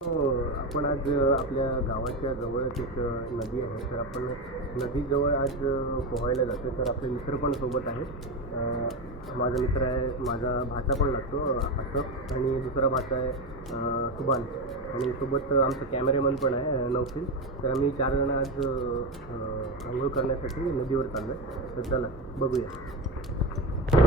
हो, आपण आज आपल्या गावाच्या जवळच एक नदी आहे. तर आपण नदीजवळ आज पोहायला जातो तर आपले मित्र पण सोबत आहेत. माझा मित्र आहे माझा भाचा पण लागतो असं. आणि दुसरा भाचा आहे सुभान. आणि सोबत आमचं आमचा कॅमेरामन पण आहे नौफिल तर आम्ही चार जण आज आंघोळ करण्यासाठी नदीवर चाललो आहे तर चला बघूया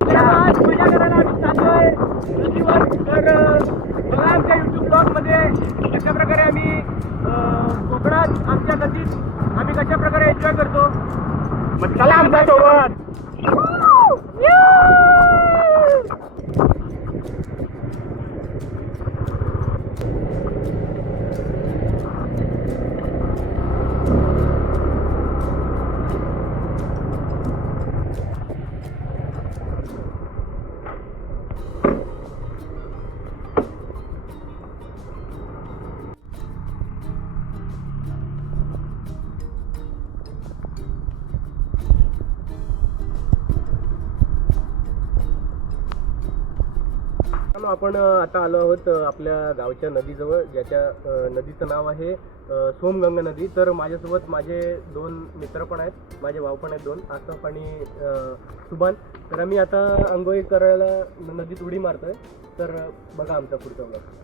आज मजा करायला आम्ही चाललोय नदीवर तर अं, बघा ब्लॉगमध्ये कशा प्रकारे आम्ही कोकणात आमच्या नदीत आम्ही कशा प्रकारे एन्जॉय करतो. चला आमच्या हॅलो आपण आता आलो आहोत आपल्या गावच्या नदीजवळ ज्याच्या नदीचं नाव आहे सोमगंगा नदी. तर माझ्यासोबत माझे दोन मित्र पण आहेत माझे भाऊ पण आहेत दोन आसफ आणि सुभान. तर आम्ही आता आंघोळी करायला नदीत उडी मारतोय. तर बघा आमचा पुढचा ब्लॉग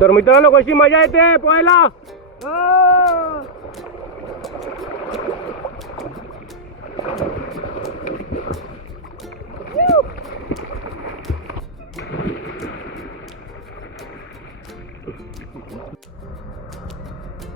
तर मित्रांनो कशी मजा येते पोहायला?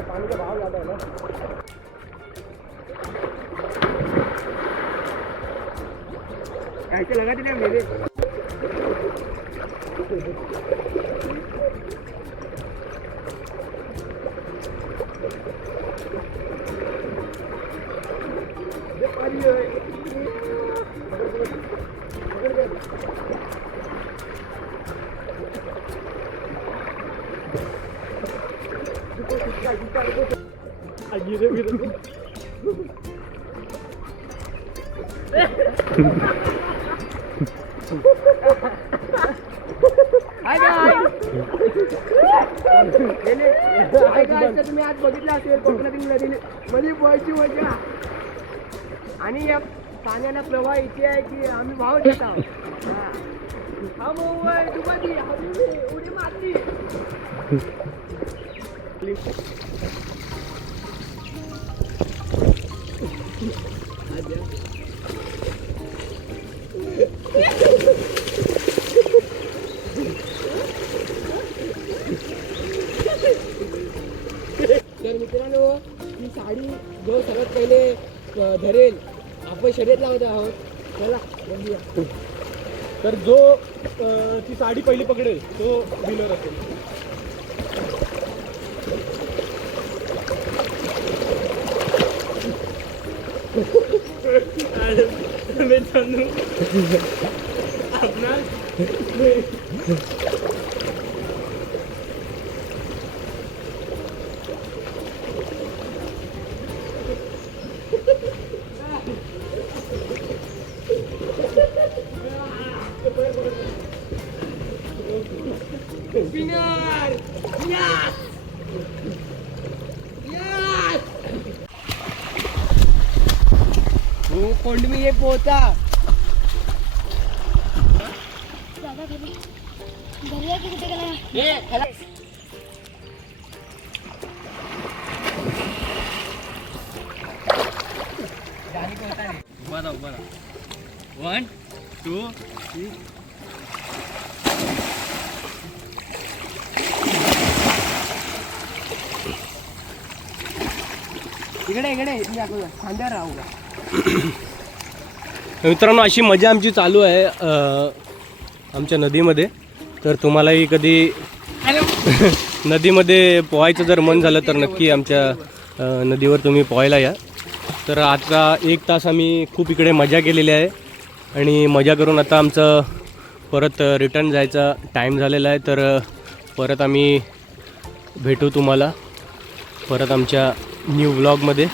पानी का भाव ज्यादा है ना? ऐसे लगा देना मेरे। तुम्ही आज बघितलं असेल कोकणातील नदीने मध्ये पोहायची मजा आणि या पाण्याला प्रवाह इथे आहे की आम्ही भाव येत आहोत. हा. हा भाऊ उडी मारली तर मित्रांनो ही साडी जो सर्वात पहिले धरेल आपण शर्यत लावत आहोत. चला बघूया. तर जो ती साडी पहिली पकडेल तो विनर असेल. हो कोंड मी ये पोहता दादा घरी घरी आहे की कुठे गेला उभा राहा उभा राहा। वन टू थ्री इकडे इकडे मी दाखवतो. खांद्यावर राहू का मित्रांनो अशी मजा आमची चालू आहे आमच्या नदीमध्ये. तर तुम्हालाही कधी नदीमध्ये पोहायचं जर मन झालं तर नक्की आमच्या नदीवर तुम्ही पोहायला या. तर आता एक तास आम्ही खूप इकडे मजा केलेली आहे आणि मजा करून आता आमचं परत रिटर्न जायचा टाईम झालेला आहे. तर परत आम्ही भेटू तुम्हाला परत आमच्या न्यू ब्लॉगमध्ये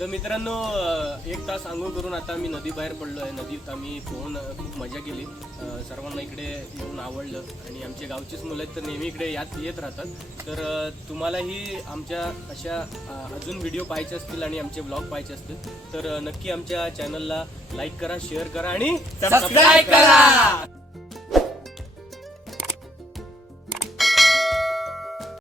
तर मित्रांनो एक तास आंघोळ करून आता आम्ही नदी बाहेर पडलो आहे नदीत आम्ही पोहून खूप मजा केली. सर्वांना इकडे येऊन आवडलं. आणि आमचे गावचीच मुलं आहेत तर नेहमी इकडे यात येत राहतात. तर तुम्हालाही आमच्या अशा अजून व्हिडिओ पाहायचे असतील आणि आमचे ब्लॉग पाहायचे असतील तर नक्की आमच्या चॅनलला लाईक करा शेअर करा आणि सबस्क्राईब करा!